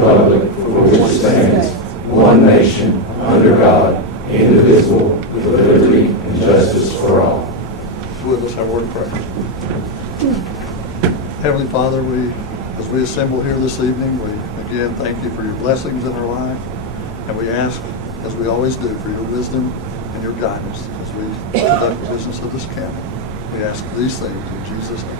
republic for which it stands, one nation, under God, indivisible, with liberty and justice for all. With us, our word of prayer. Heavenly Father, as we assemble here this evening, we again thank you for your blessings in our life, and we ask, as we always do, for your wisdom and your guidance as we conduct the business of this county. We ask these things in Jesus' name.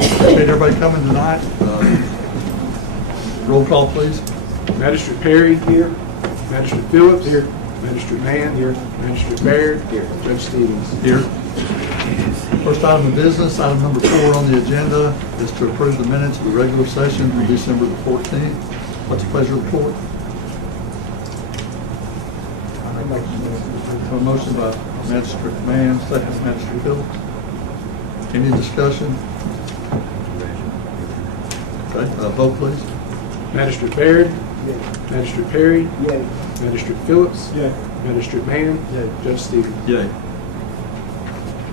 Appreciate everybody coming tonight. Roll call, please. Magistrate Perry. Here. Magistrate Phillips. Here. Magistrate Mann. Here. Magistrate Baird. Here. Judge Stevens. Here. First item of business, item number 4 on the agenda is to approve the minutes of the regular session for December the 14th. What's the pleasure of the court? A motion by Magistrate Mann, second Magistrate Phillips. Any discussion? Okay, vote please. Magistrate Baird. Yay. Magistrate Perry. Yay. Magistrate Phillips. Yay. Magistrate Mann. Yay. Judge Stevens. Yay.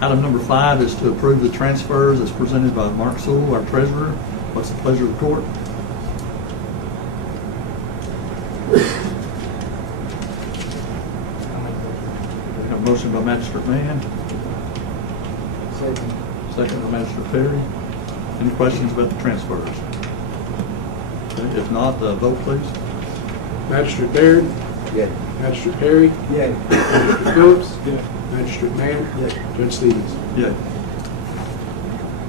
Item number 5 is to approve the transfers as presented by Mark Sewell, our treasurer. What's the pleasure of the court? We have a motion by Magistrate Mann, Second. second by Magistrate Perry. Any questions about the transfers? Okay, if not, vote please. Magistrate Baird. Yay. Magistrate Perry. Yay. Magistrate Phillips. Yay. Magistrate Mann. Yay. Judge Stevens. Yay.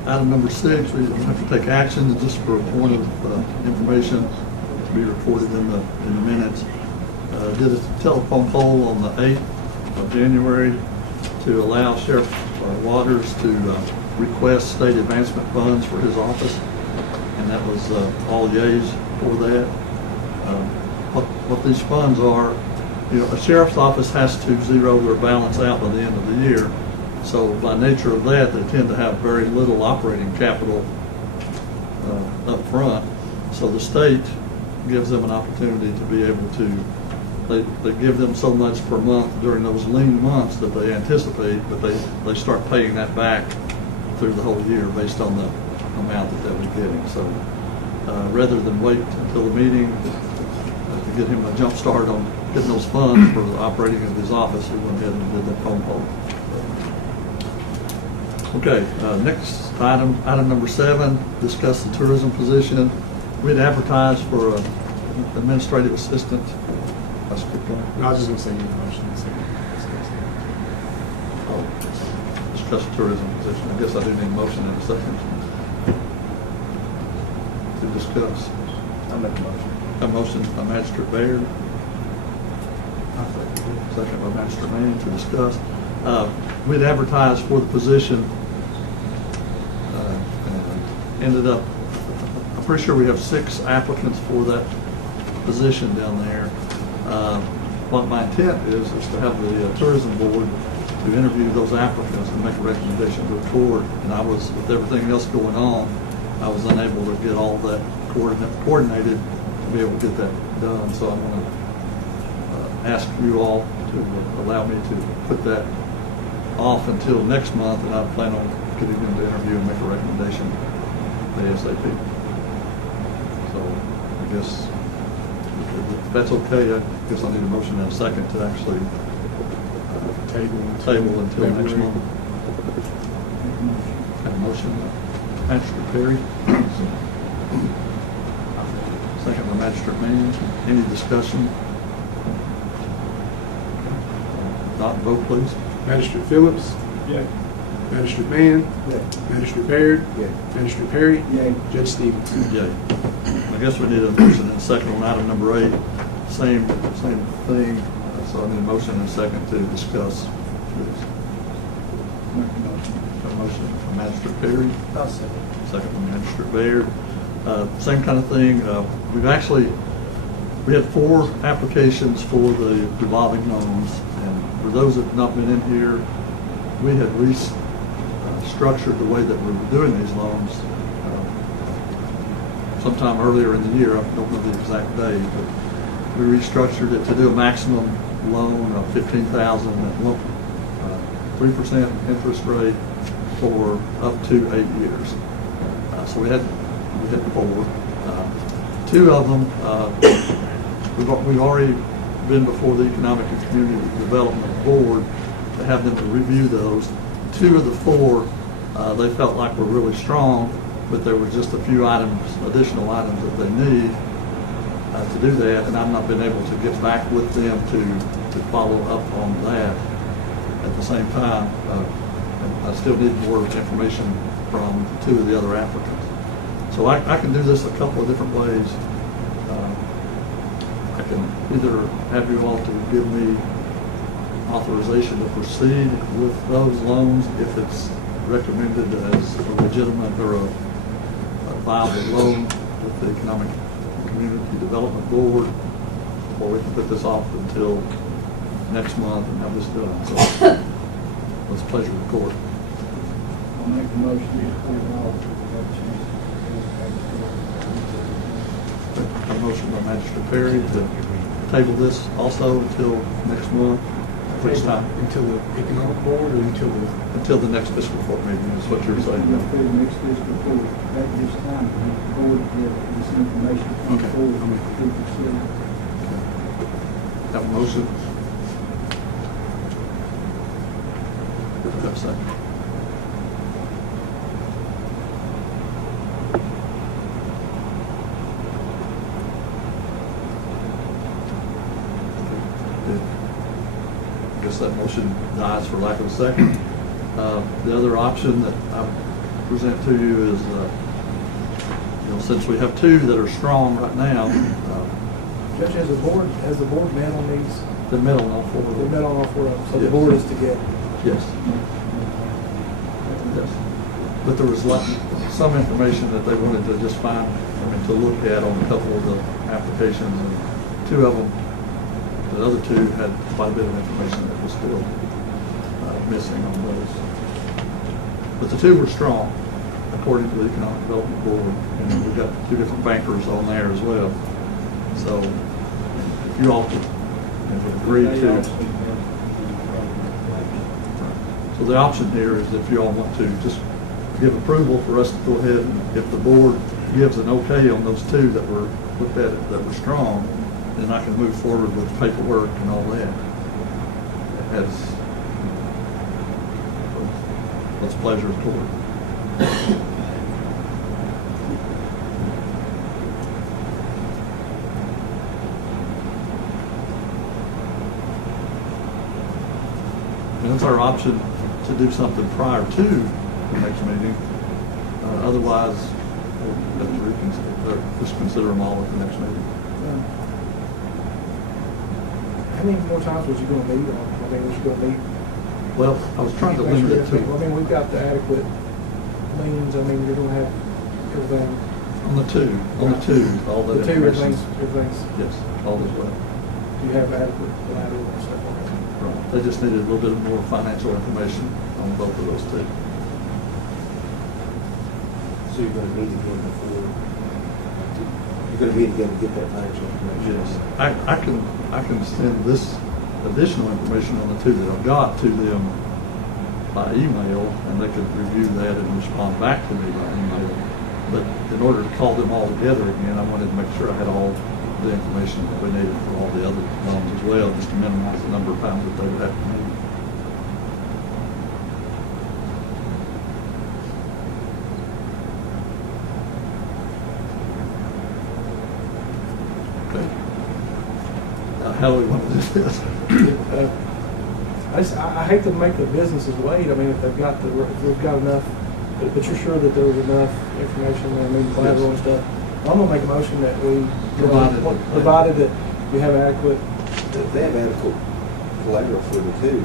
Item number 6, we have to take action just for a point of information to be recorded in the minutes. Did a telephone poll on the 8th of January to allow Sheriff Waters to request state advancement funds for his office, and that was all yeas for that. What these funds are, a sheriff's office has to zero their balance out by the end of the year. So by nature of that, they tend to have very little operating capital up front. So the state gives them an opportunity to be able to, they give them so much per month during those lean months that they anticipate, but they start paying that back through the whole year based on the amount that they'll be getting. So rather than wait until the meeting to get him a jump start on getting those funds for the operating of his office, he went ahead and did that phone call. Okay, next item number 7, discuss the tourism position. We had advertised for an administrative assistant. Let's keep going. No, I was just going to say your motion. Discuss the tourism position. I guess I do need a motion in a second to discuss. I'll make a motion. A motion by Magistrate Baird, second by Magistrate Mann to discuss. We had advertised for the position. Ended up, I'm pretty sure we have 6 applicants for that position down there. What my intent is to have the tourism board to interview those applicants and make a recommendation to the court. And I was, with everything else going on, I was unable to get all that coordinated to be able to get that done. So I'm going to ask you all to allow me to put that off until next month, and I plan on getting them to interview and make a recommendation ASAP. So I guess if that's okay, I guess I need a motion in a second to actually table until next month. Have a motion, Magistrate Perry. Second by Magistrate Mann. Any discussion? Not vote, please. Magistrate Phillips. Yay. Magistrate Mann. Yay. Magistrate Baird. Yay. Magistrate Perry. Yay. Judge Stevens. Yay. I guess we need a motion and a second on item number 8. Same thing. So I need a motion and a second to discuss this. A motion from Magistrate Perry. I'll second. Second from Magistrate Baird. Same kind of thing. We had 4 applications for the revolving loans, and for those that have not been in here, we had restructured the way that we were doing these loans sometime earlier in the year. I don't know the exact date, but we restructured it to do a maximum loan of $15,000 at 3% interest rate for up to 8 years. So we had 4. Two of them, we've already been before the Economic and Community Development Board to have them to review those. 2 of the 4, they felt like were really strong, but there were just a few additional items that they need to do that, and I've not been able to get back with them to follow up on that. At the same time, I still need more information from 2 of the other applicants. So I can do this a couple of different ways. I can either have you all to give me authorization to proceed with those loans if it's recommended as a legitimate or a viable loan with the Economic and Community Development Board, or we can put this off until next month and have this done. So it's a pleasure of the court. I'll make the motion to approve all. A motion by Magistrate Perry to table this also until next month, which time? Until the economic board or Until the next fiscal court meeting is what you're saying. For the next fiscal court, at this time, the board get this information come Okay. forward to consider. Have a motion? Have a second? I guess that motion dies for lack of a second. The other option that I present to you is, since we have 2 that are strong right now, Judge, has the board met on these? the middle, all 4 of They them. met on all 4 of them, so the Yes. board is together. Yes. Yes. But there was some information that they wanted to just to look at on a couple of the applications, and 2 of them, the other 2 had quite a bit of information that was still missing on those. But the 2 were strong, according to the Economic Development Board, and we've got 2 different bankers on there as well. So if you all could agree to. So the option here is if you all want to just give approval for us to go ahead, and if the board gives an okay on those 2 that were looked at that were strong, then I can move forward with paperwork and all that. What's pleasure of court. And that's our option to do something prior to the next meeting. Otherwise, we'll have to reconsider, just consider them all at the next meeting. How many more times was you gonna meet on? Was you gonna meet? Well, I was trying to limit it to, We've got the adequate means, you're gonna have everything. on the two, all that The 2, information. everything's, Yes, all is well. you have adequate collateral and stuff like that. Right. They just needed a little bit more financial information on both of those 2. So you're gonna meet again before, you're gonna meet again to get that financial information? Yes. I can send this additional information on the 2 that I've got to them by email, and they could review that and respond back to me by email. But in order to call them all together again, I wanted to make sure I had all the information that we needed for all the other loans as well, just to minimize the number of times that they would have to meet. Okay. Now, how do we want to do this? I hate to make the businesses wait, if they've got enough, but you're sure that there was enough information there, collateral and stuff. I'm gonna make a motion that we, provided that we have adequate. They have adequate collateral for the 2.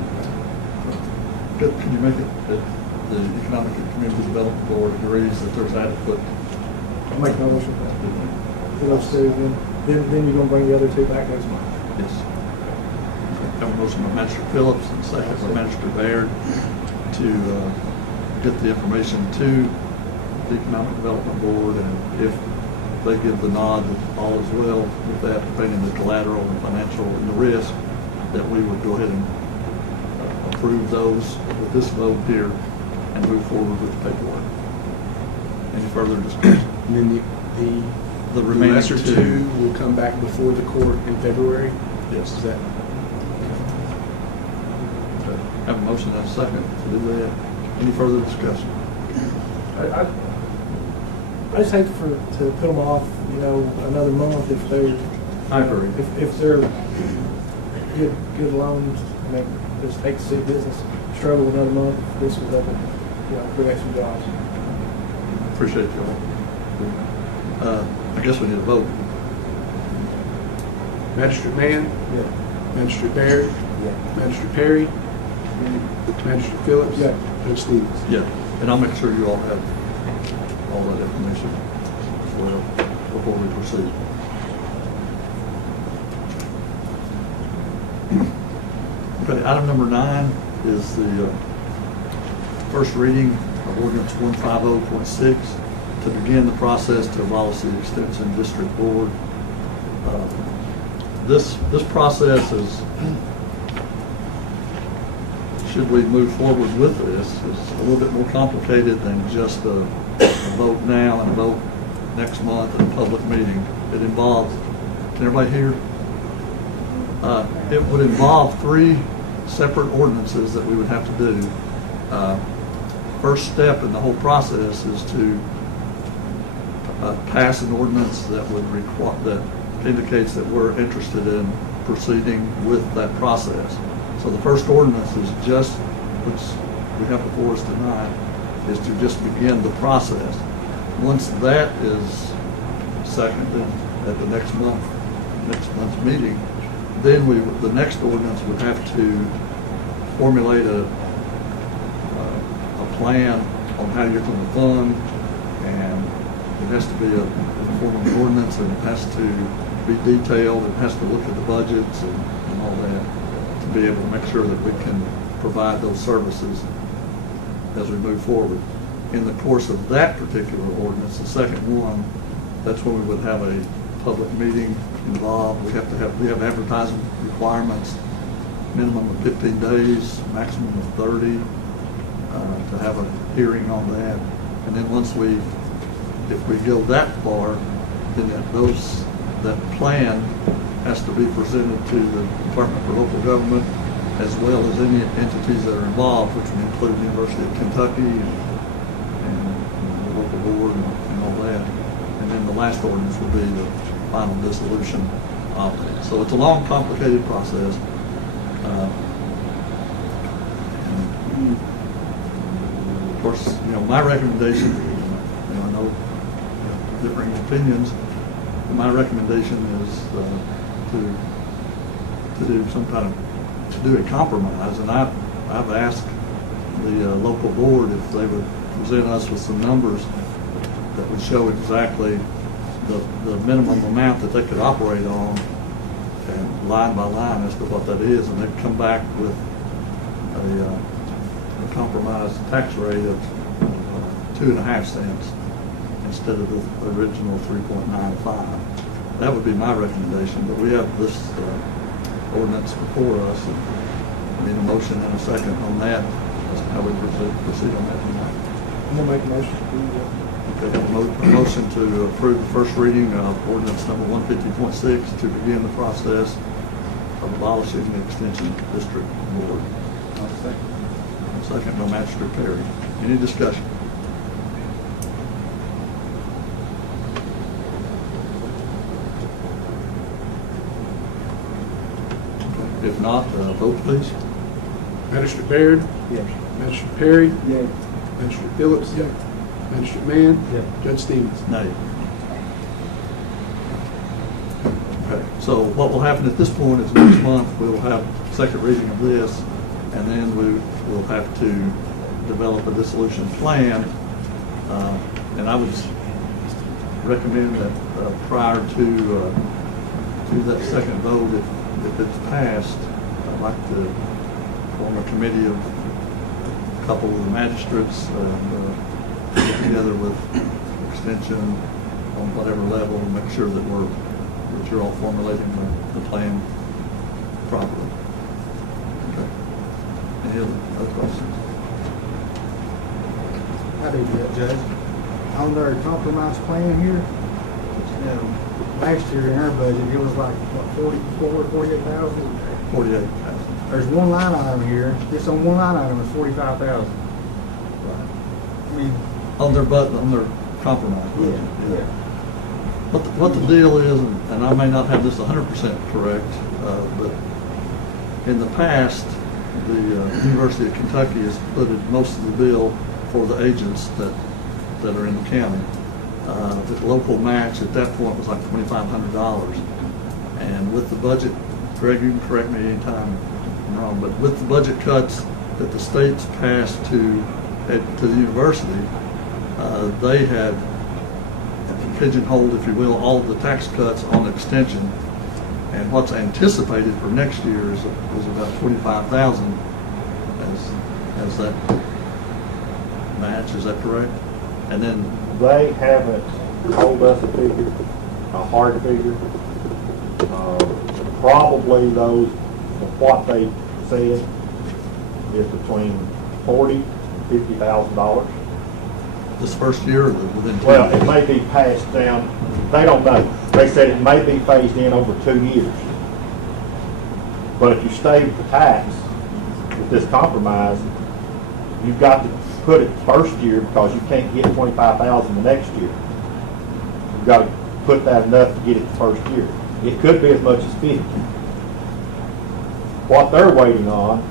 Can you make it that the Economic and Community Development Board agrees that there's adequate? I'll make no motion for that. For those 2, then you're gonna bring the other 2 back next month. Yes. Have a motion by Magistrate Phillips and second by Magistrate Baird to get the information to the Economic Development Board, and if they give the nod that all is well with that, pertaining the collateral and financial and the risk, that we would go ahead and approve those with this vote here and move forward with the paperwork. Any further discussion? And then The the remaining lesser two. two will come back before the court in February? Yes. Is that? Okay. Have a motion and a second to do that. Any further discussion? I just hate to put them off, you know, another month if they're, I agree. if they're good loans. I mean, just hate to see business struggle another month. This was able, you know, create some jobs. Appreciate you all. I guess we need a vote. Magistrate Mann? Yeah. Magistrate Baird? Yeah. Magistrate Perry? Magistrate Phillips? Yeah. Judge Stevens? Yeah, and I'll make sure you all have all that information as well before we proceed. Okay, item number 9 is the first reading of ordinance 150.6 to begin the process to abolish the Extension District Board. This process is, should we move forward with this, is a little bit more complicated than just a vote now and a vote next month at a public meeting. It involves, can everybody hear? It would involve 3 separate ordinances that we would have to do. First step in the whole process is to pass an ordinance that would require, that indicates that we're interested in proceeding with that process. So the first ordinance is just, which we have before us tonight, is to just begin the process. Once that is seconded at the next month's meeting, then the next ordinance would have to formulate a plan on how you're going to fund, and it has to be in the form of an ordinance, and it has to be detailed, it has to look at the budgets and all that, to be able to make sure that we can provide those services as we move forward. In the course of that particular ordinance, the second one, that's when we would have a public meeting involved. We have advertising requirements, minimum of 15 days, maximum of 30, to have a hearing on that. And then if we go that far, then that plan has to be presented to the Department for Local Government, as well as any entities that are involved, which would include the University of Kentucky and the local board and all that. And then the last ordinance would be the final dissolution of it. So it's a long, complicated process. Of course, my recommendation, I know differing opinions, but my recommendation is to do some kind of, to do a compromise. And I've asked the local board if they would present us with some numbers that would show exactly the minimum amount that they could operate on, and line by line as to what that is, and they'd come back with a compromised tax rate of 2.5 cents instead of the original 3.95. That would be my recommendation, but we have this ordinance before us, and we need a motion and a second on that. That's how we proceed on that tonight. I'm gonna make a motion to do that. Okay, a motion to approve the first reading of ordinance number 150.6 to begin the process of abolishing the Extension District Board. Second by Magistrate Perry. Any discussion? Okay, if not, vote please. Magistrate Baird? Yes. Magistrate Perry? Yeah. Magistrate Phillips? Yeah. Magistrate Mann? Yeah. Judge Stevens? Nay. Okay, so what will happen at this point is next month we'll have second reading of this, and then we will have to develop a dissolution plan. And I would recommend that prior to that second vote, if it's passed, I'd like to form a committee of a couple of the magistrates and get together with extension on whatever level and make sure that you're all formulating the plan properly. Okay. Any other questions? How do you do that, Judge? on their compromise plan here, last year in our budget, it was like, what, 48,000? 48,000. There's one line item here, just on one line item is 45,000. I mean, On their compromise budget. yeah. What the deal is, and I may not have this 100% correct, but in the past, the University of Kentucky has footed most of the bill for the agents that are in the county. The local match at that point was like $2,500. And with the budget, Greg, you can correct me anytime I'm wrong, but with the budget cuts that the states passed to the university, they had pigeonholed, if you will, all of the tax cuts on extension. And what's anticipated for next year is about 25,000 as that match. Is that correct? And then They haven't told us a figure, a hard figure. Probably those, what they said is between $40,000 and $50,000. this first year, or within 2 Well, years? it may be passed down, they don't know. They said it may be phased in over 2 years. But if you stay with the tax, with this compromise, you've got to put it first year because you can't get 25,000 the next year. You've got to put that enough to get it the first year. It could be as much as 50. What they're waiting on,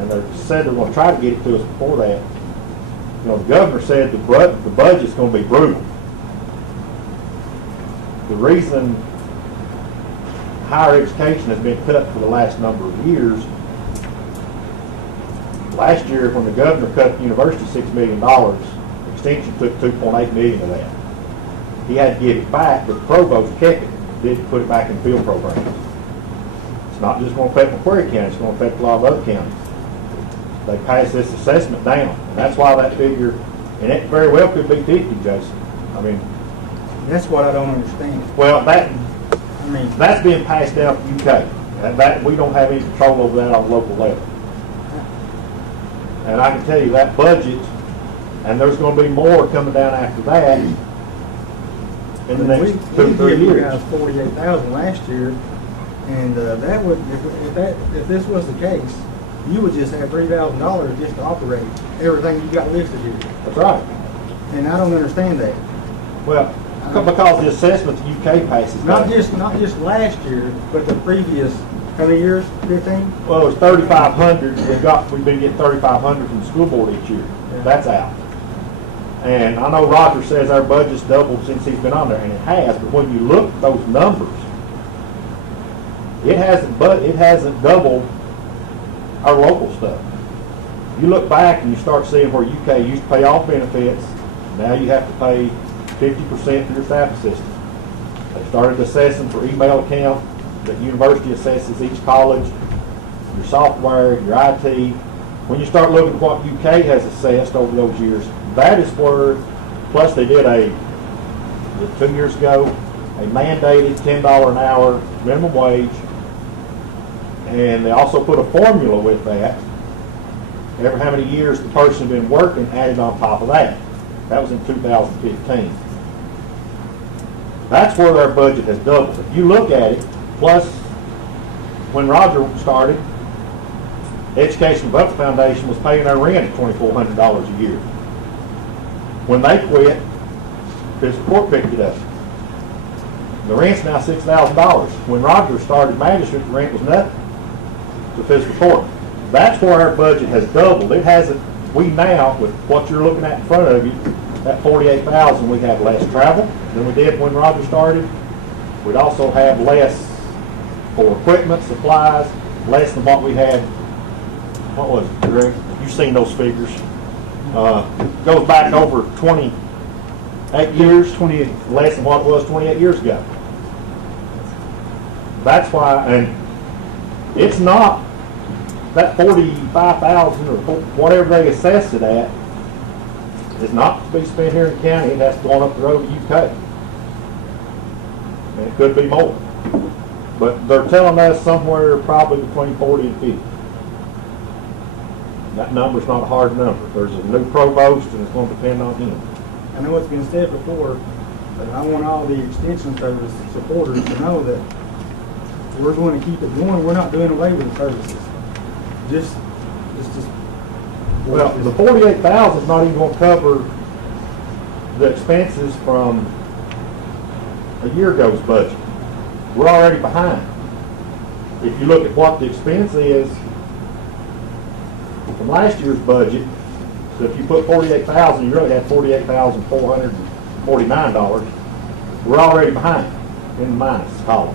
and they said they're going to try to get it to us before that, you know, the governor said the budget's going to be brutal. The reason higher education has been cut for the last number of years, last year when the governor cut the university $6 million, extension took $2.8 million of that. He had to get it back, but the provost kept it, didn't put it back in field programs. It's not just going to affect McCreary County, it's going to affect a lot of other counties. They passed this assessment down, and that's why that figure, and it very well could be 50, Jason. I mean, That's what I don't understand. well, I mean, that's being passed down to UK. That we don't have any control over that on the local level. And I can tell you that budget, and there's going to be more coming down after that in the next 2 or 3 we gave you years. guys 48,000 last year, and that would, if this was the case, you would just have $3,000 just to operate everything you got listed here. That's right. And I don't understand that. Well, because the assessment the UK passes. Not just last year, but the previous, how many years? 15? Well, it's 3,500. We've been getting 3,500 from the school board each year. Yeah. That's out. And I know Roger says our budget's doubled since he's been on there, and it has. But when you look at those numbers, it hasn't doubled our local stuff. You look back and you start seeing where UK used to pay all benefits. Now you have to pay 50% for your staff assistant. They started assessing for email account that university assesses each college, your software, your IT. When you start looking at what UK has assessed over those years, that is where, plus they did 2 years ago, a mandated $10 an hour minimum wage, and they also put a formula with that. Every how many years the person has been working added on top of that. That was in 2015. That's where their budget has doubled. If you look at it, plus when Roger started, Education Above Foundation was paying their rent at $2,400 a year. When they quit, Fiscal Court picked it up. The rent's now $6,000. When Roger started magistrate, the rent was nothing to Fiscal Court. That's where our budget has doubled. It hasn't. We now, with what you're looking at in front of you, that 48,000, we have less travel than we did when Roger started. We'd also have less for equipment, supplies, less than what we had. What was it, Greg? You've seen those figures. Goes back over 28 years. 28. Less than what it was 28 years ago. That's why, and it's not that 45,000 or whatever they assessed it at is not to be spent here in the county. It has to go on up the road to UK. And it could be more. But they're telling us somewhere probably between 40 and 50. That number's not a hard number. There's a new provost and it's going to depend on him. I know it's been said before, but I want all the extension service supporters to know that we're going to keep it going. We're not doing away with the services. It's just. Well, the 48,000 is not even gonna cover the expenses from a year ago's budget. We're already behind. If you look at what the expense is from last year's budget, so if you put 48,000, you really had $48,449. We're already behind in the minus column.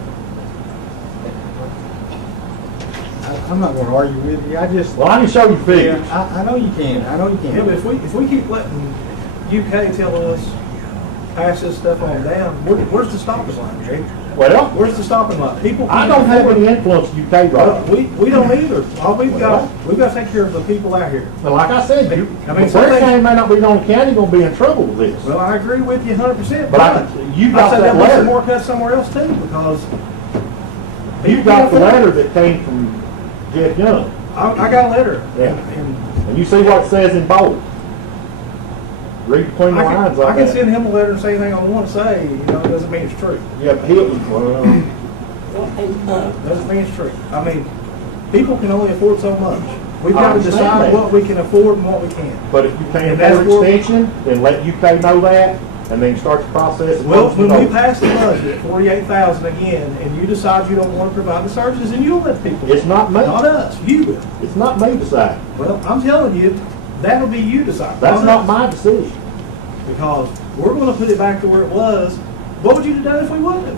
I'm not going to argue with you. I just. Well, I can show you figures. I know you can. I know you can. Yeah, but if we keep letting UK tell us, pass this stuff on down, where's the stopping line, Jake? Well, Where's the stopping line? People. I don't have any influence in UK, Well, Roger. we don't either. All we've got to take care of the people out here. But like I said, I mean, Ware something- County may not be the only county gonna be in trouble with this. Well, I agree with you 100%. But you got I said that there was some letter. more cuts somewhere else too, because You got the letter that came from Jeff Young, I got a letter. Yeah. And and you see what it says in bold. Read between the lines I on can that. send him a letter and say anything I want to say, you know, it doesn't mean it's true. Yeah, but he was, Doesn't mean it's true. I mean, people can only afford so much. We've got to understand decide that. what we can afford and what we can't. but if you can't And that's afford where- extension, then let UK know that, and then start the process. and Well, close when the we door. pass the budget, 48,000 again, and you decide you don't want to provide the services, and you'll let people. It's not me. Not us, you will. It's not me deciding. Well, I'm telling you, that'll be you deciding. That's not not us. my decision. Because we're going to put it back to where it was. What would you have done if we wouldn't have?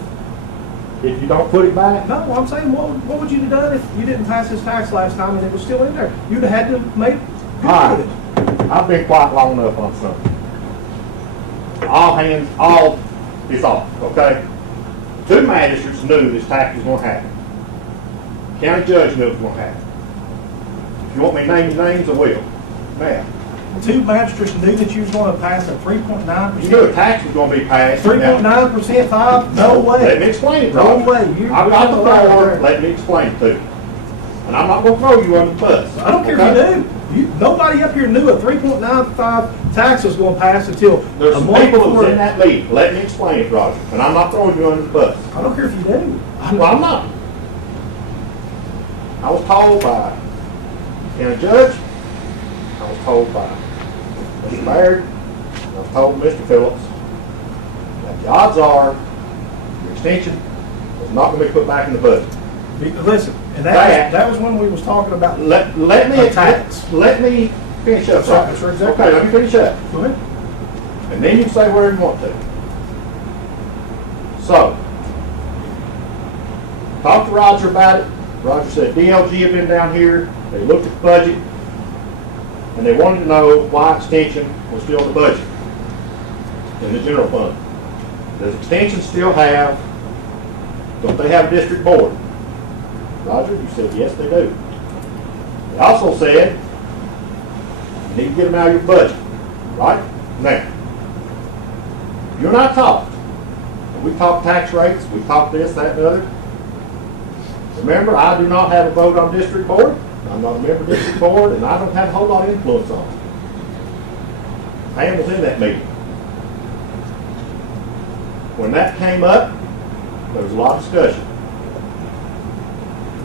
If you don't put it back, No, I'm saying, what would you have done if you didn't pass this tax last time and it was still in there? You'd have had to make good All with right. it. I've been quiet long enough on something. It's off, okay? Two magistrates knew this tax was gonna happen. County judge knew it was gonna happen. If you want me to name your names, I will. Now, Two magistrates knew that you was going to pass a you knew a 3.9%. tax was gonna be passed. 3.9% 5? No way. Let me explain it, No Roger. way. I've got the floor, let me explain it to you. And I'm not gonna throw you under the bus. I don't care okay? if you do. Nobody up here knew a 3.95 tax was going to pass until There's a some month people who before. was in that meeting. Let me explain it, Roger. And I'm not throwing you under the bus. I don't care if you do. Well, I'm not. I was told by county judge, I was told by Mr. Baird, I was told by Mr. Phillips, that the odds are your extension is not going to be put back in the budget. Listen, and that was when we was talking about. Let me A tax. let me finish up. Sorry, that's exactly Okay, let me finish up. Go ahead. And then you can say whatever you want to. So, talked to Roger about it. Roger said DLG had been down here, they looked at the budget, and they wanted to know why extension was still in the budget, in the general fund. Does extension still have, don't they have a district board? Roger, you said yes, they do. They also said, you need to get them out of your budget, right? Now, you and I talked. We talked tax rates, we talked this, that, and the other. Remember, I do not have a vote on district board. I'm not a member of district board, and I don't have a whole lot of influence on it. Pam was in that meeting. When that came up, there was a lot of discussion.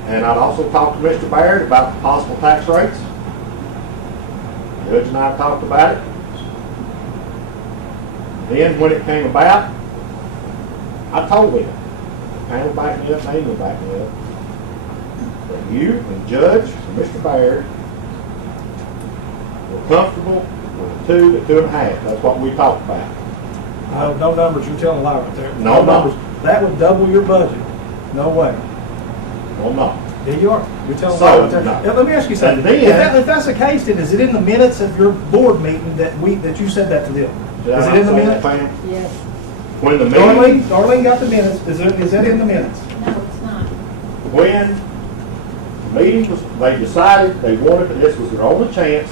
And I'd also talked to Mr. Baird about the possible tax rates. Judge and I talked about it. Then when it came about, I told him, Pam backed me up, Amy backed me up, that you and Judge and Mr. Baird were comfortable with 2 to 2.5. That's what we talked about. No numbers. You're telling a lie right there. No numbers. That would double your budget. No way. Well, no. Yeah, you are. You're telling a So, lie right there. no. Yeah, let me ask you something. And then- If that's the case, then is it in the minutes of your board meeting that you said that to them? Did I Is it not in the say that, minutes? Pam? Yes. When the meeting, Darlene got the minutes. Is that in the minutes? No, it's not. when the meeting was, they decided they wanted, that this was their only chance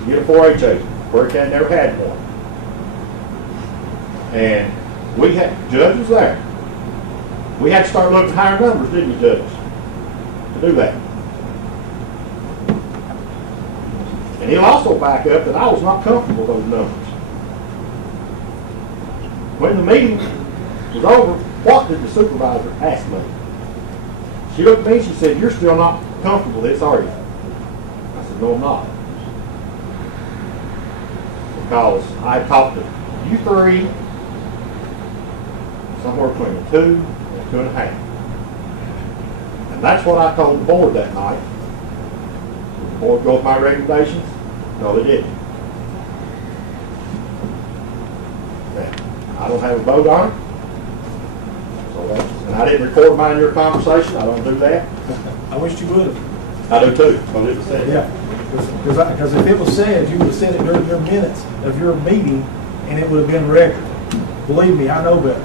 to get a 4-H agent. Ware County never had one. And we had, Judge was there. We had to start looking at higher numbers, didn't we, Judge? To do that. And he'll also back up that I was not comfortable with those numbers. When the meeting was over, what did the supervisor ask me? She looked at me and she said, "You're still not comfortable with this, are you?" I said, "No, I'm not." Because I talked to you three, somewhere between a 2 and a 2.5. And that's what I told the board that night. Did the board go with my recommendations? No, they didn't. I don't have a vote on it. So that's, and I didn't record mine in your conversation. I don't do that. I wish you would have. I do too. But it was said. Yeah, because if it was said, you would have said it during your minutes of your meeting, and it would have been record. Believe me, I know better.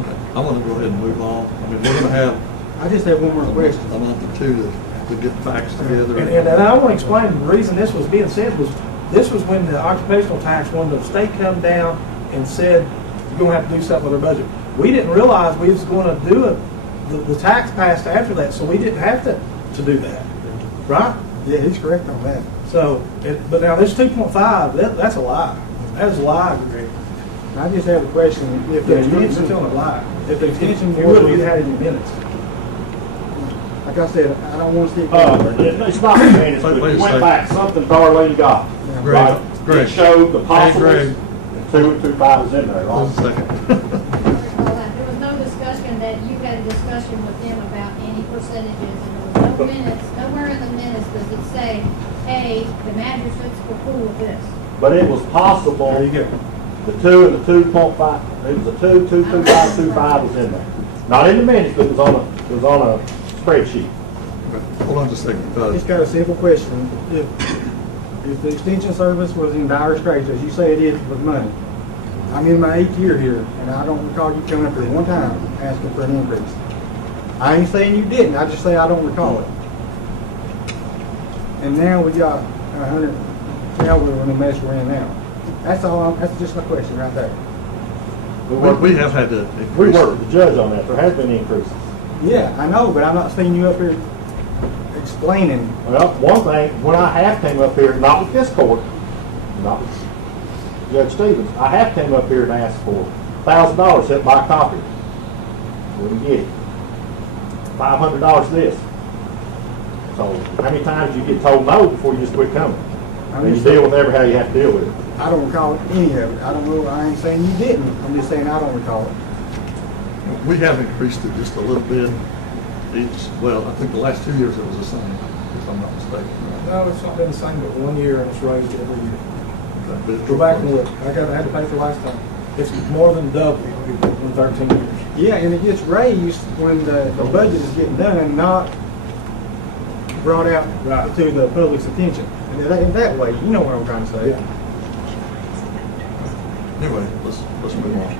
Okay, I want to go ahead and move on. I mean, we're going to have I just have one more question. a month or two to get facts together. And I want to explain the reason this was being said was, this was when the occupational tax, when the state come down and said, you're going to have to do something with our budget. We didn't realize we was going to do it, the tax passed after that, so we didn't have to do that, right? Yeah, he's correct on that. So, but now this 2.5, that's a lie. That is a lie, Greg. I just have a question. If the Yeah, you're extension, telling a lie. if the extension You would board, have had it in minutes. like I said, I don't want to stick. It's not minutes, but Wait a we went second. back, something Darlene got. Greg, Right? Greg. It showed the Hey, possibles, Greg. and 2 and 2.5 is in there, Hold right? on a second. There was no discussion that you had a discussion with them about any percentages, and there was no minutes, nowhere in the minutes does it say, hey, the magistrates were cool with this. But it was possible, There you go. the 2 and the 2.5, it was a 2, 2.5, 2.5 was in there. Not in the minutes, but it was on a spreadsheet. Hold on just a second. Just got a simple question. If the extension service was in dire straits, as you say it is with money, I'm in my 8th year here, and I don't recall you coming up here one time asking for an increase. I ain't saying you didn't, I just say I don't recall it. And now we got 100, now we're in the mess we're in now. That's all, that's just my question right there. We have had to We increase. worked with the judge on that, there has been increases. Yeah, I know, but I'm not seeing you up here explaining. Well, one thing, when I have came up here, not with this court, not with Judge Stevens, I have came up here and asked for $1,000 to buy a copy. Wouldn't get it. $500 this. So how many times you get told no before you just quit coming? And you deal with how you have to deal with it. I don't recall any of it. I don't know, I ain't saying you didn't. I'm just saying I don't recall it. We have increased it just a little bit each, well, I think the last 2 years it was the same, if I'm not mistaken. No, it's not been the same, but 1 year and it's raised every year. But it's- Go back and look. I had to pay for last time. It's more than double in 13 years. Yeah, and it gets raised when the budget is getting done and not brought out Right. to the public's attention. And in that way, you know what I'm trying to say. Yeah. Anyway, let's move on.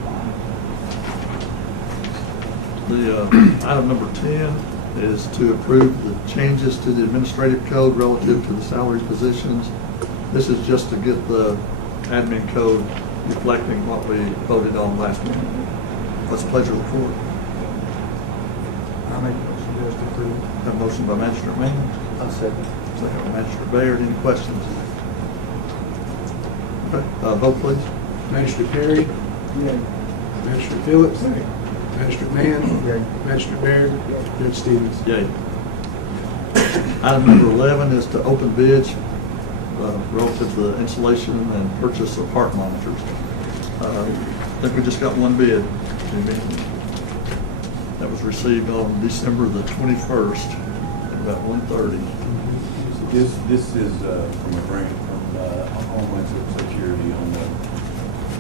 The item number 10 is to approve the changes to the administrative code relative to the salary positions. This is just to get the admin code reflecting what we voted on last meeting. What's the pleasure of the court? I make a motion just to approve. Have a motion by Magistrate Mann, I'll second. second by Magistrate Baird. Any questions? Okay, vote please. Magistrate Perry, Yeah. Magistrate Phillips, Magistrate Mann, Yeah. Magistrate Baird, Judge Stevens. Yay. Item number 11 is to open bids relative to the installation and purchase of heart monitors. I think we just got one bid, Jimmy. That was received on December the 21st at about 1:30. This is from a grant from Homeland Security on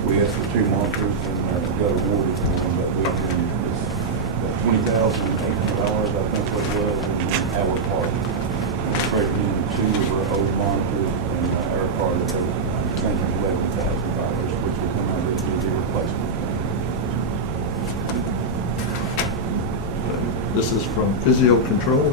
we asked for 2 monitors and got awarded for one, but we can, it's $20,800, I think what it was, and our part. Breaking in 2 of our old monitors and our part of those, $11,000, which will come out of the replacement. This is from Physio Control.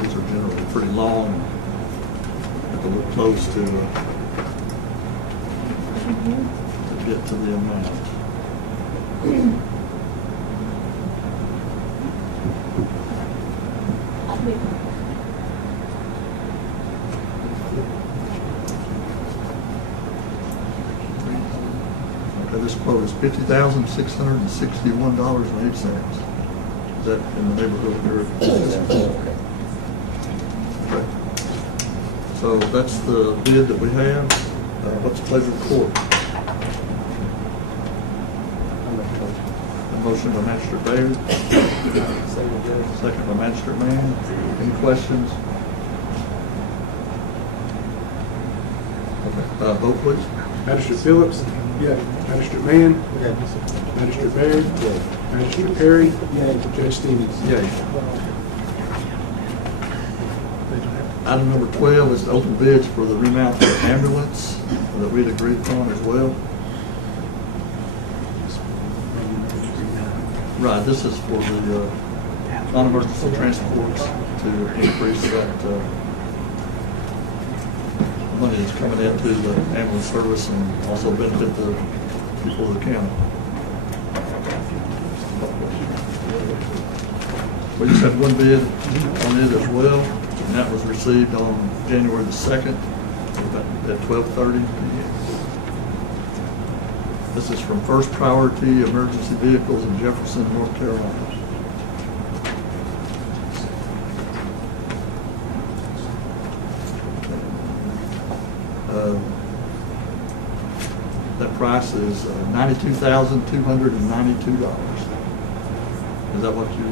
These are generally pretty long. Have to look close to get to the amount. quote is $50,661.08. Is that in the neighborhood here? Okay. So that's the bid that we have. What's the pleasure of the court? A motion by Magistrate Baird. Second by Magistrate Mann. Any questions? Okay. Vote please. Magistrate Phillips? Yes. Magistrate Mann? Yes. Magistrate Baird? Magistrate Perry? Judge Stevens? Yay. Item number 12 is to open bids for the remount of the ambulance that we'd agreed upon as well. Right, this is for the non-emergency transports to increase that money that's coming into the ambulance service and also benefit the people of the county. We just had one bid on it as well, and that was received on January the 2nd at 12:30 p.m. This is from First Priority Emergency Vehicles in Jefferson, North Carolina. That price is $92,292. Is that what you?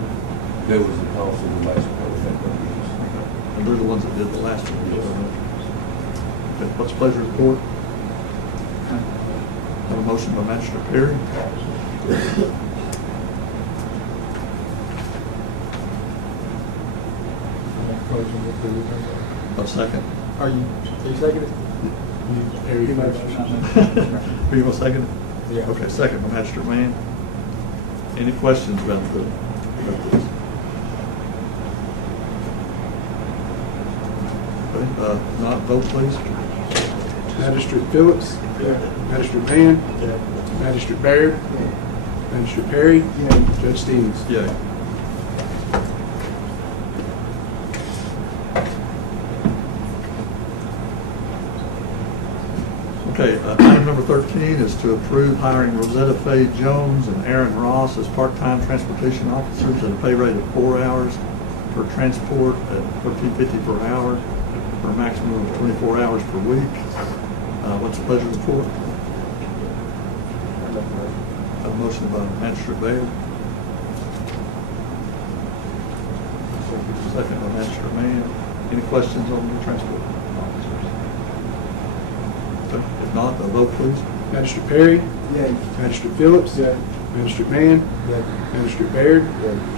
That was the cost of the last one. And they're the ones that did the last one. Okay, what's the pleasure of the court? Have a motion by Magistrate Perry. A second. Are you second it? Perry first. Are you going to second it? Yeah. Okay, second by Magistrate Mann. Any questions about this? Okay, not vote please. Magistrate Phillips? Magistrate Mann? Magistrate Baird? Magistrate Perry? Judge Stevens? Yay. Okay, item number 13 is to approve hiring Rosetta Faye Jones and Aaron Ross as part-time transportation officers at a pay rate of 4 hours per transport at $13.50 per hour for a maximum of 24 hours per week. What's the pleasure of the court? A motion by Magistrate Baird. Second by Magistrate Mann. Any questions on the transport officers? Okay, if not, a vote please. Magistrate Perry? Yay. Magistrate Phillips? Yay. Magistrate Mann? Magistrate Baird?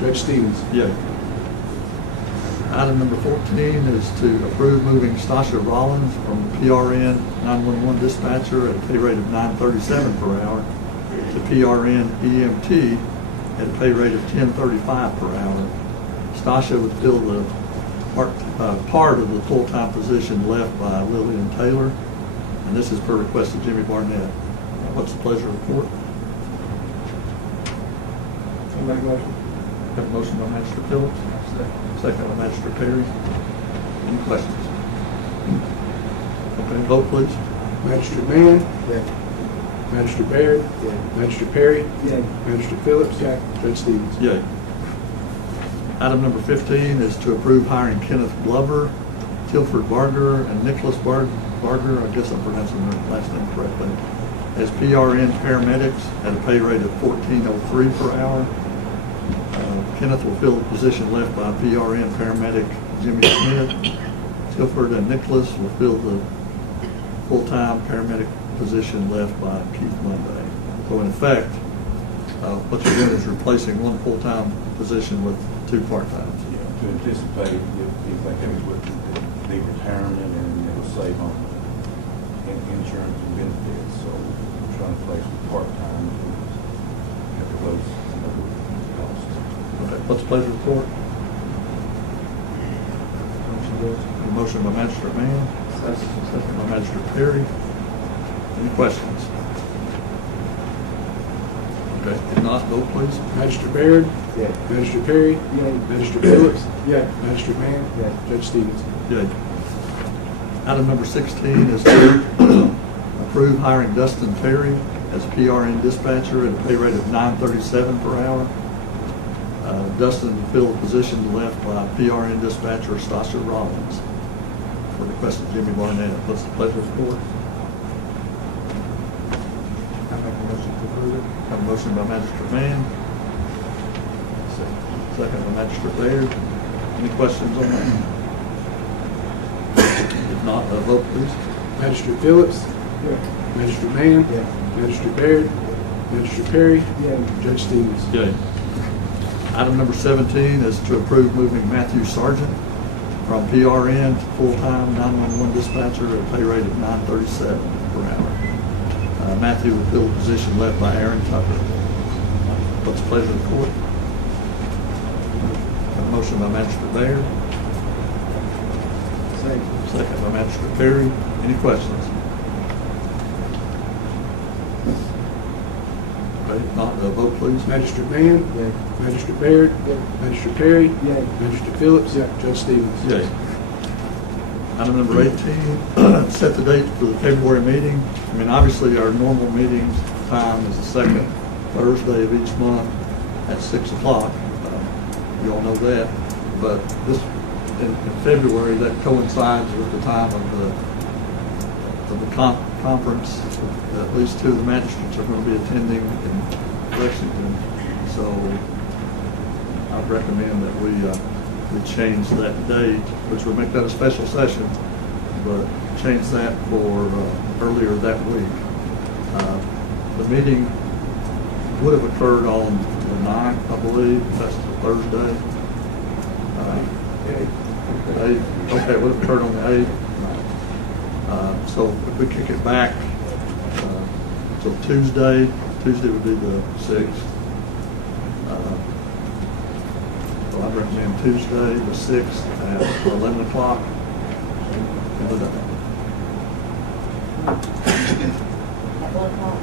Judge Stevens? Yay. Item number 14 is to approve moving Stasha Rollins from PRN 911 dispatcher at a pay rate of $9.37 per hour to PRN EMT at a pay rate of $10.35 per hour. Stasha would fill the part of the full-time position left by Lillian Taylor, and this is per request of Jimmy Barnett. What's the pleasure of the court? I'll make a motion. Have a motion by Magistrate Phillips. Second by Magistrate Perry. Any questions? Okay, vote please. Magistrate Mann? Yay. Magistrate Baird? Magistrate Perry? Yay. Magistrate Phillips? Judge Stevens? Yay. Item number 15 is to approve hiring Kenneth Glover, Tilford Barger, and Nicholas Barger, I guess I'm pronouncing their last name correctly, as PRN paramedics at a pay rate of $14.03 per hour. Kenneth will fill the position left by PRN paramedic Jimmy Smith. Tilford and Nicholas will fill the full-time paramedic position left by Keith Monday. So in effect, what you're doing is replacing one full-time position with two part-times. To anticipate if they come with the retirement and it will save on insurance and benefits. So we're trying to place with part-time at the lowest cost. Okay, what's the pleasure of the court? A motion by Magistrate Mann, second by Magistrate Perry. Any questions? Okay, if not, vote please. Magistrate Baird? Magistrate Perry? Yay. Magistrate Phillips? Yay. Magistrate Mann? Judge Stevens? Yay. Item number 16 is to approve hiring Dustin Terry as a PRN dispatcher at a pay rate of $9.37 per hour. Dustin to fill the position left by PRN dispatcher Stasha Rollins. For the request of Jimmy Barnett. What's the pleasure of the board? I make a motion to approve it. Have a motion by Magistrate Mann. Second by Magistrate Baird. Any questions on that? If not, vote please. Magistrate Phillips. Magistrate Mann. Magistrate Baird. Magistrate Perry. Judge Stevens. Yay. Item number 17 is to approve moving Matthew Sargent from PRN to full-time 911 dispatcher at a pay rate of $9.37 per hour. Matthew will fill the position left by Aaron Tucker. What's the pleasure of the court? A motion by Magistrate Baird. Second by Magistrate Perry. Any questions? Okay, if not, vote please. Magistrate Mann. Magistrate Baird. Magistrate Perry. Magistrate Phillips. Judge Stevens. Yay. Item number 18, set the date for the February meeting. I mean, obviously, our normal meeting time is the second Thursday of each month at 6 o'clock. You all know that. But this, in February, that coincides with the time of the conference. At least two of the magistrates are going to be attending in Lexington. So I'd recommend that we change that date, which would make that a special session, but change that for earlier that week. The meeting would have occurred on the 9th, I believe. That's the Thursday. 8th. Okay, it would have occurred on the 8th. So if we kick it back till Tuesday would be the 6th. So I'd recommend Tuesday, the 6th at 11 o'clock.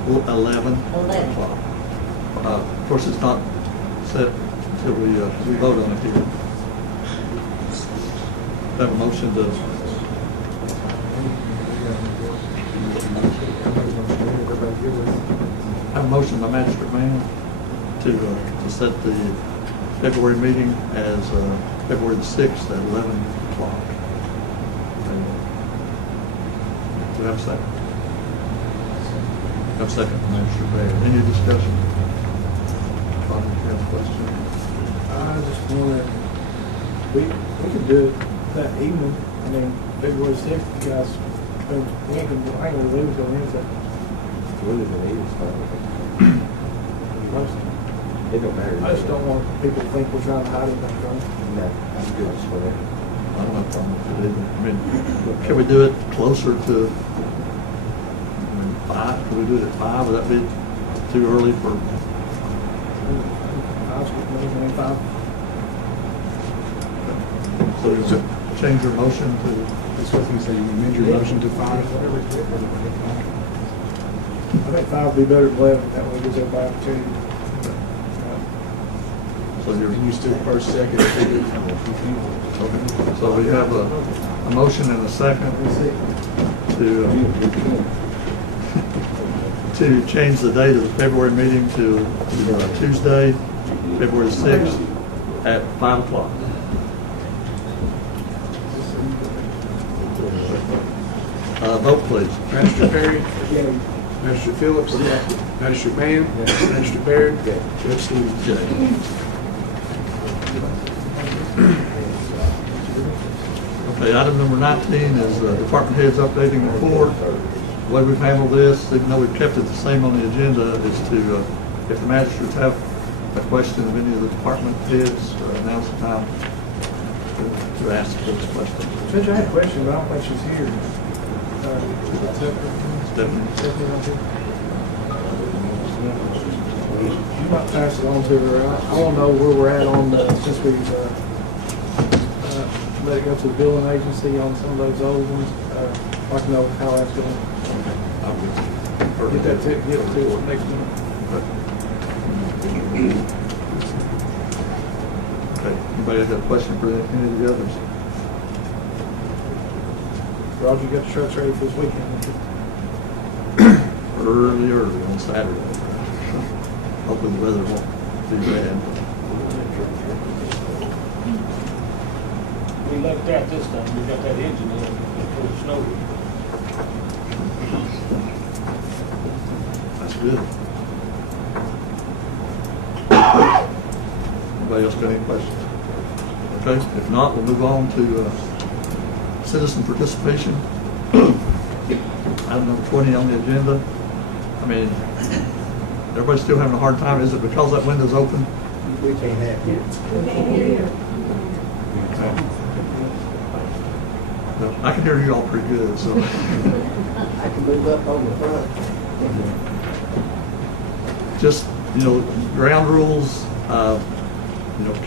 Well, 11 o'clock. Of course, it's not set until we vote on it here. Have a motion to have a motion by Magistrate Mann to set the February meeting as February the 6th at 11 o'clock. Do we have a second? Have a second, Magistrate Baird. Any discussion? Bonnie, you have a question? I just wanted, we could do it that evening. I mean, February 6th, you guys, I ain't gonna leave until Wednesday. It don't matter. I just don't want people to think we're trying to hide anything from them. No, I'm good for that. I don't have a problem with it either. I mean, can we do it closer to 5? Can we do it at 5? Would that be too early for? So change your motion to? That's what you say, you amend your motion to 5. I think 5 would be better than 11. That way it gives everybody opportunity. So you're. And you still first, second, Okay. So we have a motion and a second to change the date of the February meeting to Tuesday, February 6th at 5 o'clock. Vote please. Magistrate Perry. Magistrate Phillips. Magistrate Mann. Magistrate Baird. Judge Stevens. Yay. Okay, item number 19 is department heads updating report. The way we've handled this, even though we've kept it the same on the agenda, is to, if the magistrates have a question of any of the department heads, now's the time to ask those questions. Judge, I had a question, but I don't think she's here. Stephanie? You might pass it on to her. I want to know where we're at on since we've let it go to the billing agency on some of those old ones. I'd like to know how that's going. Get that get it to us next month. Okay, anybody got a question for any of the others? Roger, you got the trucks ready for this weekend? early on Saturday. Hopefully the weather won't be bad. We lucked out this time, we got that engine in before it snowed. That's good. Anybody else got any questions? Okay, if not, we'll move on to citizen participation. Item number 20 on the agenda. I mean, everybody's still having a hard time. Is it because that window's open? We can't have it. No, I can hear you all pretty good, so. I can move up on the front. Just, ground rules,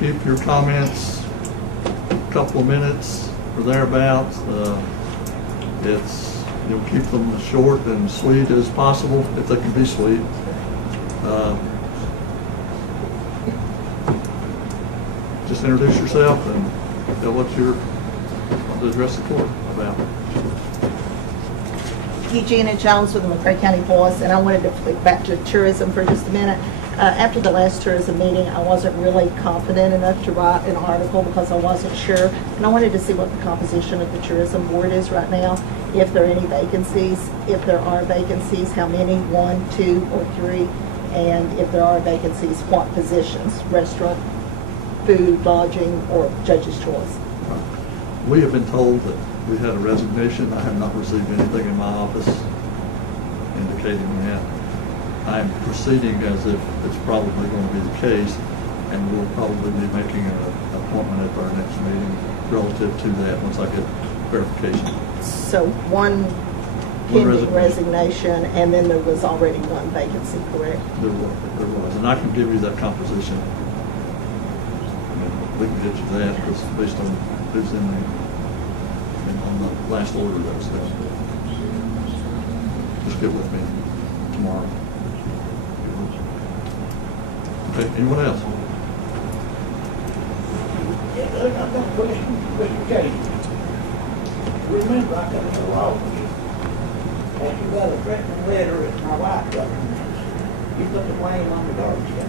keep your comments a couple of minutes or thereabouts. Keep them as short and sweet as possible, if they can be sweet. Just introduce yourself and tell what you're want to address the court about. Eugenia Jones with the McCreary County Voice, and I wanted to flick back to tourism for just a minute. After the last tourism meeting, I wasn't really confident enough to write an article because I wasn't sure, and I wanted to see what the composition of the tourism board is right now, if there are any vacancies, if there are vacancies, how many, 1, 2, or 3, and if there are vacancies, what positions, restaurant, food, lodging, or judge's choice. We have been told that we had a resignation. I have not received anything in my office indicating that. I am proceeding as if it's probably going to be the case, and we'll probably be making an appointment at our next meeting relative to that once I get verification. So one pending resignation, and then there was already one vacancy, correct? There was, and I can give you that composition. We can get you that because based on who's on the last order of those things. Just get with me tomorrow. Okay, anyone else? I've got a question, Mr. Case. Remember, I got a little office. And you got a threatening letter that my wife got from this. You put the blame on the garbage can.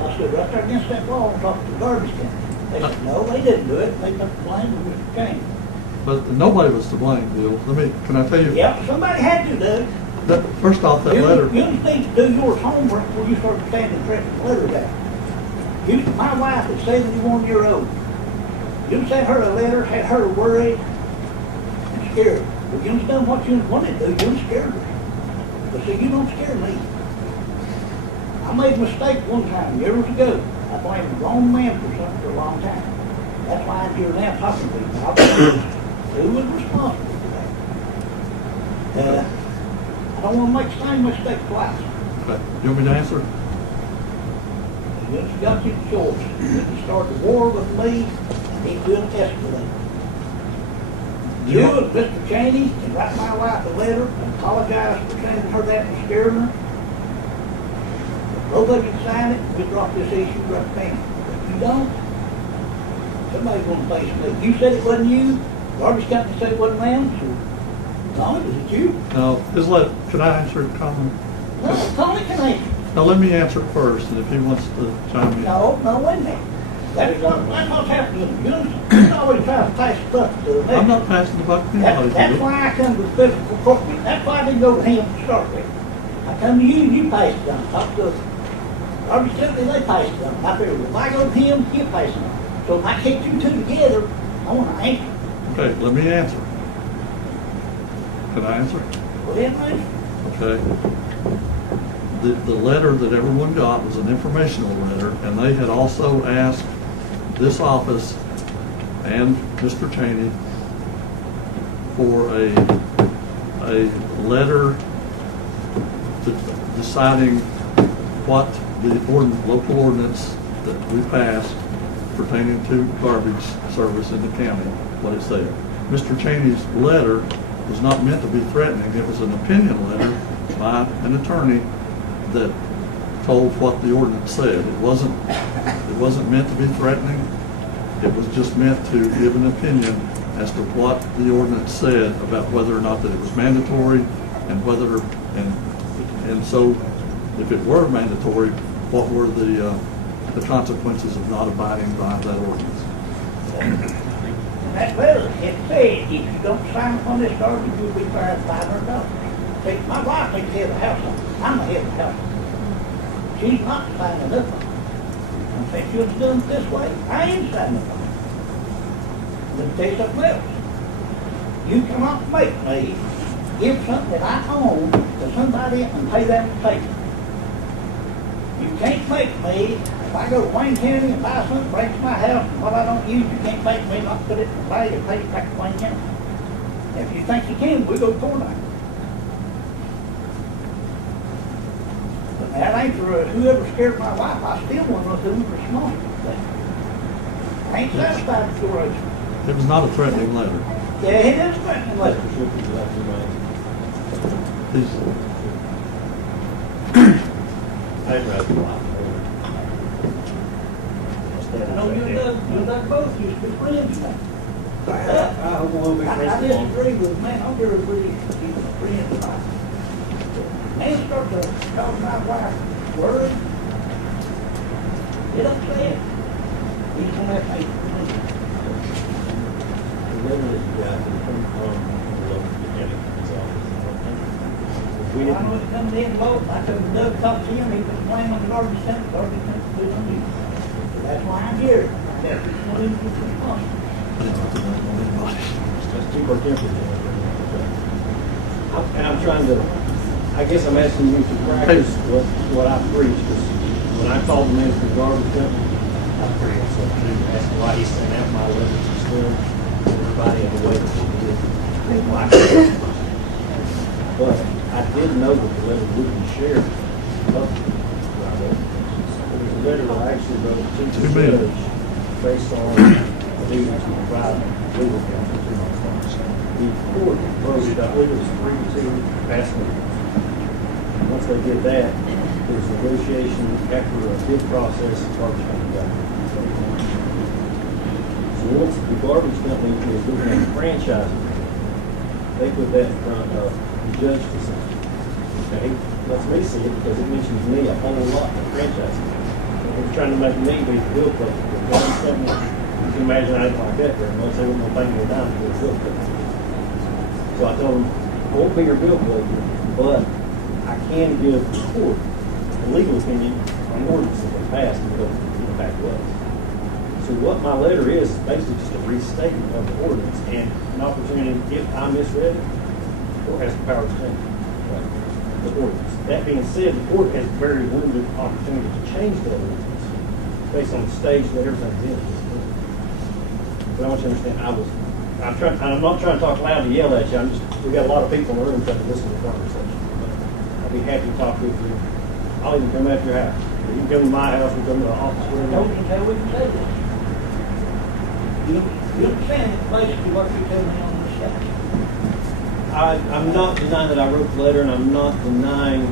I stood right there against that wall and talked to the garbage can. They said, no, they didn't do it. They put the blame on Mr. Kane. But nobody was to blame, Bill. Can I tell you? Yep, somebody had to, Doug. First off, that letter. You need to do your homework before you start standing threatening letters out. My wife is 71-years-old. You sent her a letter, had her worried and scared. Well, you understand what you wanted to do, you scared her. But see, you don't scare me. I made a mistake one time, years ago. I blamed the wrong man for something for a long time. That's why I'm here now talking to you. I who was responsible for that? I don't want to make the same mistake twice. Okay. You want me to answer? You got your choice. You can start the war with me, and he's going to escalate. You and Mr. Cheney can write my wife a letter and apologize for sending her that and scaring her. Both of you can sign it, we drop this issue right now. If you don't, somebody's going to face me. You said it wasn't you, garbage company said it wasn't them, so Tommy, was it you? No, can I answer the comment? No, Tommy can answer. Now, let me answer it first, and if he wants to chime in. No, wait a minute. That's what's happening. You always try to pass stuff to the I'm not passing the buck to anybody. That's why I come to the fiscal court meeting. That's why I didn't go to him to start with. I come to you and you pass it on. Talk to garbage company, they pass it on. I figure, if I go to him, you pass it on. So if I kick you two together, I want to answer. Okay, let me answer. Can I answer? Well, then, man. Okay. The letter that everyone got was an informational letter, and they had also asked this office and Mr. Cheney for a letter deciding what the local ordinance that we passed pertaining to garbage service in the county, what it said. Mr. Cheney's letter was not meant to be threatening. It was an opinion letter by an attorney that told what the ordinance said. It wasn't meant to be threatening. It was just meant to give an opinion as to what the ordinance said about whether or not that it was mandatory and whether And so, if it were mandatory, what were the consequences of not abiding by that ordinance? That letter, it said, if you don't sign on this garbage, you'll be fined $500. See, my wife takes care of the house, I'm the head of the house. She's not signing up on it. I said, she was doing it this way, I ain't signing up on it. Let me tell you something else. You cannot make me give something that I own to somebody and pay them to take it. You can't make me, if I go to Wayne County and buy something, break to my house, and what I don't use, you can't make me not put it in play and pay it back to Wayne County. If you think you can, we'll go to court on it. But that ain't for whoever scared my wife, I still want to know who was smart. I ain't satisfied with your ocean. It was not a threatening letter. Yeah, it is a threatening letter. These- I know you done both used to be friends now. I hope we'll be I friends. disagree with man, I'm very agree he's a friend of mine. Man start to talk about wife word. Get upset. He's gonna have to pay for it. The letter that you got is from the local county attorney's office. We I know didn't, it comes in low, I told Doug, talk to him, he was playing on the garbage center, do it on you. That's why I'm here. That's what he's responsible. let's keep our temper down. And I'm trying to, I guess I'm asking you to practice what I preach, because when I called the man from the garbage company, I pretty much asked why he sent out my letter to still everybody in the way that he did. But I did know that the letter would be shared publicly. It was a letter that I actually wrote to the judge based on the duty to provide legal counsel to my clients. The court voted, I believe it was 3-2 passing. Once they did that, there was negotiation after a bid process, the garbage company got it. So once the garbage company was looking at the franchise, they put that in front of the judge to sign. Okay, lets me see it because it mentions me a whole lot in franchising. They're trying to make me be the bill collector. The garbage company, you can imagine I didn't like that very much. They wouldn't pay me a dime to be a bill collector. So I told them, I won't be your bill collector, but I can give the court a legal opinion on ordinance that they passed and go back to us. So what my letter is basically just a restatement of the ordinance and an opportunity, if I misread it, the court has the power to change the ordinance. That being said, the court has very limited opportunity to change that ordinance based on the stage that everything's in. But I want you to understand, I'm not trying to talk loud to yell at you. We got a lot of people in the room trying to listen to the conversation. I'll be happy to talk with you. I'll even come out to your house. You can come to my house, we come to the office. I told you how we can say this. You understand basically what you're telling me on this side. I'm not denying that I wrote the letter, and I'm not denying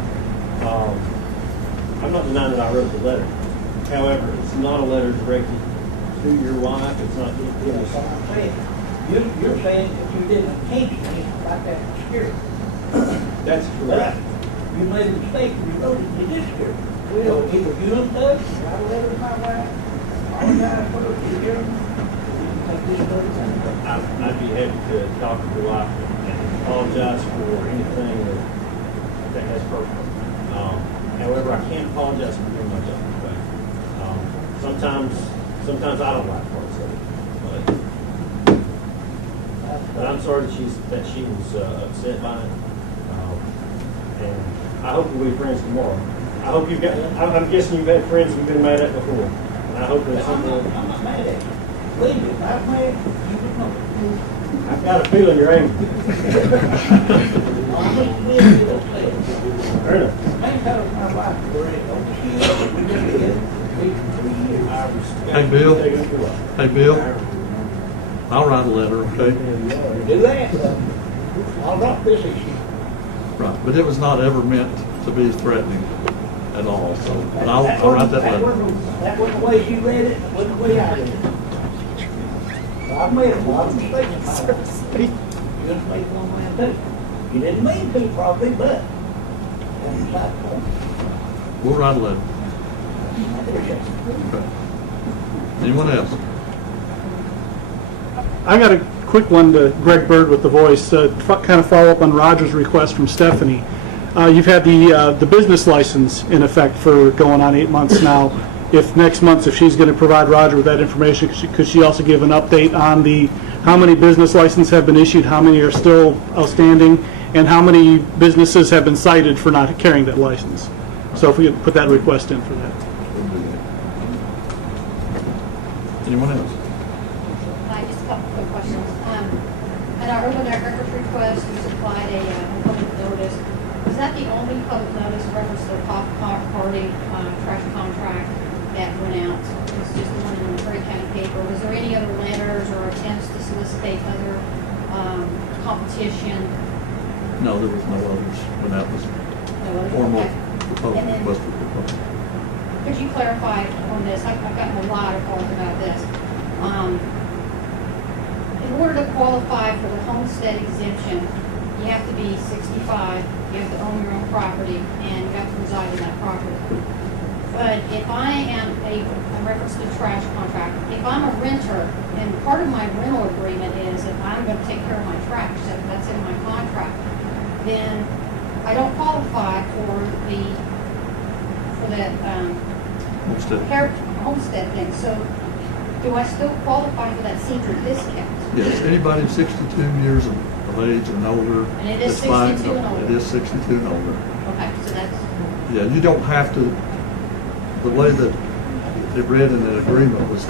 that I wrote the letter. However, it's not a letter directed to your wife. It's not. That's what I'm saying. You're saying that you didn't intentionally like that to scare me. That's But correct. you made a mistake when you wrote it, you did scare me. Well, either you done done, write a letter to my wife, apologize for what you did. Take this letter down. I'd be happy to talk to your wife and apologize for anything that has hurt her. However, I can't apologize for doing my job. Sometimes I don't like parts of it, but I'm sorry that she was upset by it. And I hope we'll be friends tomorrow. I hope you've got. I'm guessing you've had friends you've been mad at before. And I hope that I'm not mad at you. Believe me, if I'm mad, you would know. I've got a feeling you're angry. I hate to be a little upset. Fair enough. I ain't telling my wife where it goes. We've been together 3 years. I respect. Hey, Bill. Take it to us. Hey, Bill, I'll write a letter, okay? Do that. I'll drop this issue. Right, but it was not ever meant to be threatening at all, so, but I'll write that letter. That wasn't the way you read it, that wasn't the way I read it. I've made a lot of mistakes in my life. You just made one man too. You didn't mean to probably, but on the side corner. We'll write a letter. Okay. Anyone else? I got a quick one to Greg Bird with The Voice, kind of follow up on Roger's request from Stephanie. You've had the business license in effect for going on 8 months now. If next month, if she's going to provide Roger with that information, could she also give an update on how many business licenses have been issued, how many are still outstanding, and how many businesses have been cited for not carrying that license? So if we could put that request in for that. Anyone else? Just a couple quick questions. At our open air records request, we supplied a public notice. Was that the only public notice in reference to the party trash contract that went out? It was just the one in the McCreary County paper. Was there any other letters or attempts to solicit other competition? No, there was no others when that was No other? formal Okay. proposal. And then- request for proposal. Could you clarify on this? I've gotten a lot of calls about this. In order to qualify for the homestead exemption, you have to be 65, you have to own your own property, and you have to reside in that property. But if I am in reference to trash contract, if I'm a renter, and part of my rental agreement is that I'm going to take care of my trash, that's in my contract, then I don't qualify for that homestead thing. So do I still qualify for that senior discount? Yes, anybody 62 years of age and older. And it is that's fine. 62 and older. It is 62 and older. Okay, so that's, Yeah, you don't have to, the way that it read in the agreement was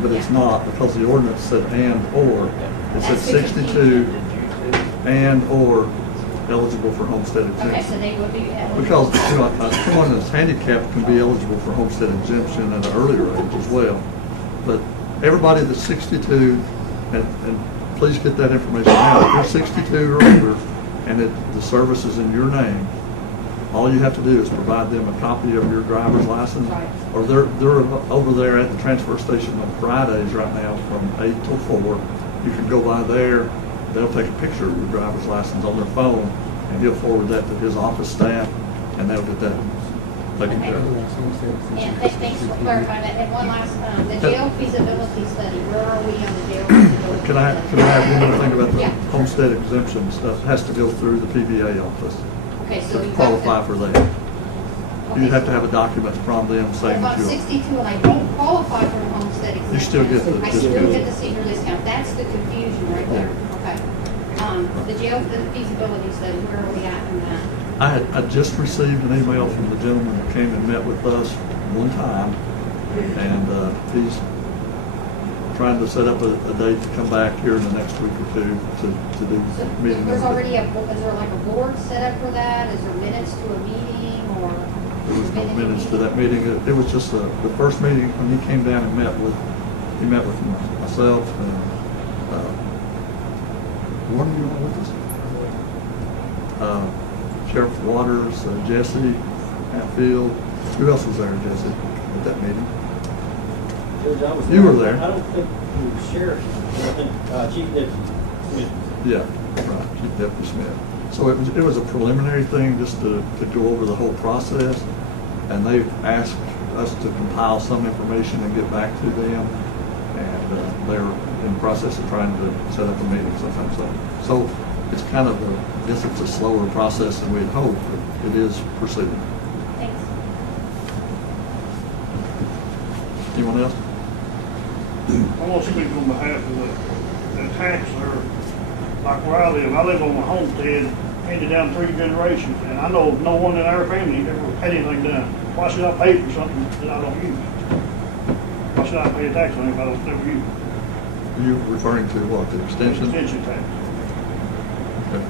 but it's not, because the ordinance said and or. It said That's the 62 and or eligible for homestead exemption. okay, so they would be eligible. Because, someone that's handicapped can be eligible for homestead exemption at an earlier age as well. But everybody that's 62, and please get that information out, if you're 62 or older, and the service is in your name, all you have to do is provide them a copy of your driver's license. Right. Or they're over there at the transfer station on Fridays right now from 8 till 4. You can go by there, they'll take a picture of your driver's license on their phone, and he'll forward that to his office staff, and they'll get that taken care of. And thanks for clarifying that. And one last, the jail feasibility study, where are we on the jail feasibility? Can I add one more thing about the Yeah. homestead exemption stuff? It has to go through the PBA office Okay, so to you qualify for that. Okay. You have to have a document from them saying If that I'm you're. 62 and I don't qualify for the homestead exemption. You still get the I still discount. get the senior discount. That's the confusion right there. Okay. The jail feasibility study, where are we at in that? I just received an email from the gentleman that came and met with us one time, and he's trying to set up a date to come back here in the next week or two to do So meeting. there's already is there like a board set up for that? Is there minutes to a meeting or? There was no minutes to that meeting. It was just the first meeting when he came down and met with myself and Warren, you were with us? Sheriff Waters, Jesse, Hatfield. Who else was there, Jesse, at that meeting? Judge, I was You were there. I don't think the sheriff, I think Chief Deputy Smith. Yeah, right, Chief Deputy Smith. So it was a preliminary thing just to go over the whole process, and they've asked us to compile some information and get back to them, and they're in the process of trying to set up a meeting sometime soon. So it's kind of I guess it's a slower process than we'd hoped, but it is proceeding. Thanks. Anyone else? I want to speak on behalf of the tax there. Like where I live on my homestead, handed down 3 generations, and I know no one in our family ever had anything done. Why should I pay for something that I don't use? Why should I pay a tax on it if I don't ever use it? Are you referring to what, the extension? Extension tax. Okay.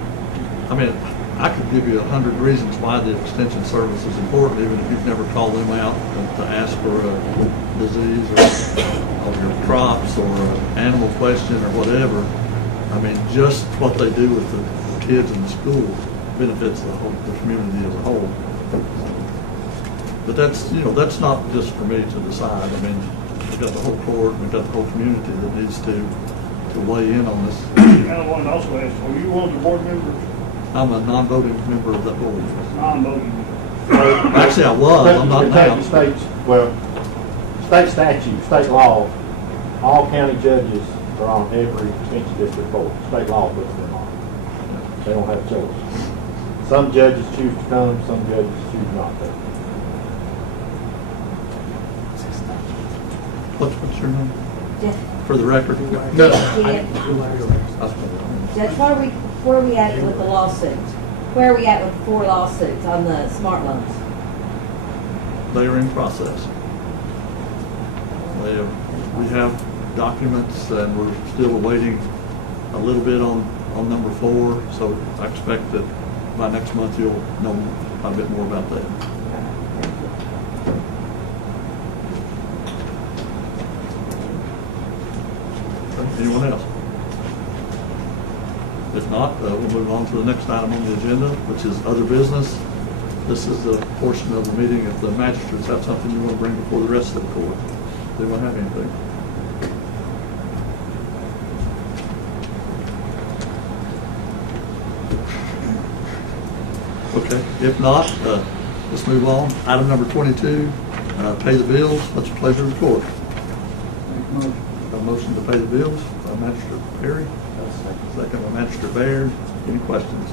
I mean, I could give you 100 reasons why the extension service is important, even if you've never called them out to ask for a disease or your crops or an animal question or whatever. I mean, just what they do with the kids in the school benefits the community as a whole. But that's not just for me to decide. I mean, we've got the whole court, we've got the whole community that needs to weigh in on this. And I wanted to also ask, are you one of the board members I'm a non-voting member of that board. Non-voting. Actually, I was, I'm not Kentucky now. states, well, state statute, state law, all county judges are on every extension district board. State law puts them on. They don't have a choice. Some judges choose to come, some judges choose not to. What's your name? Jeff, For the record? Jeff, where are we at with the lawsuits? Where are we at with the 4 lawsuits on the smart loans? They are in process. We have documents and we're still awaiting a little bit on number 4, so I expect that by next month you'll know a bit more about that. Anyone else? If not, we'll move on to the next item on the agenda, which is other business. This is the portion of the meeting if the magistrates have something you want to bring before the rest of the court. They won't have anything. Okay, if not, let's move on. Item number 22, pay the bills. What's the pleasure of the court? A motion to pay the bills by Magistrate Perry. Second by Magistrate Baird. Any questions?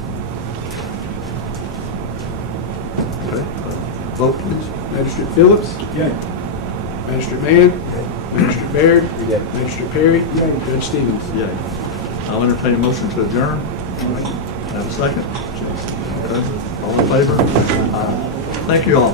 Okay, vote please. Magistrate Phillips. Yay. Magistrate Mann. Magistrate Baird. Magistrate Perry. Judge Stevens. Yay. I'll entertain a motion to adjourn. Have a second. All in favor? Thank you all.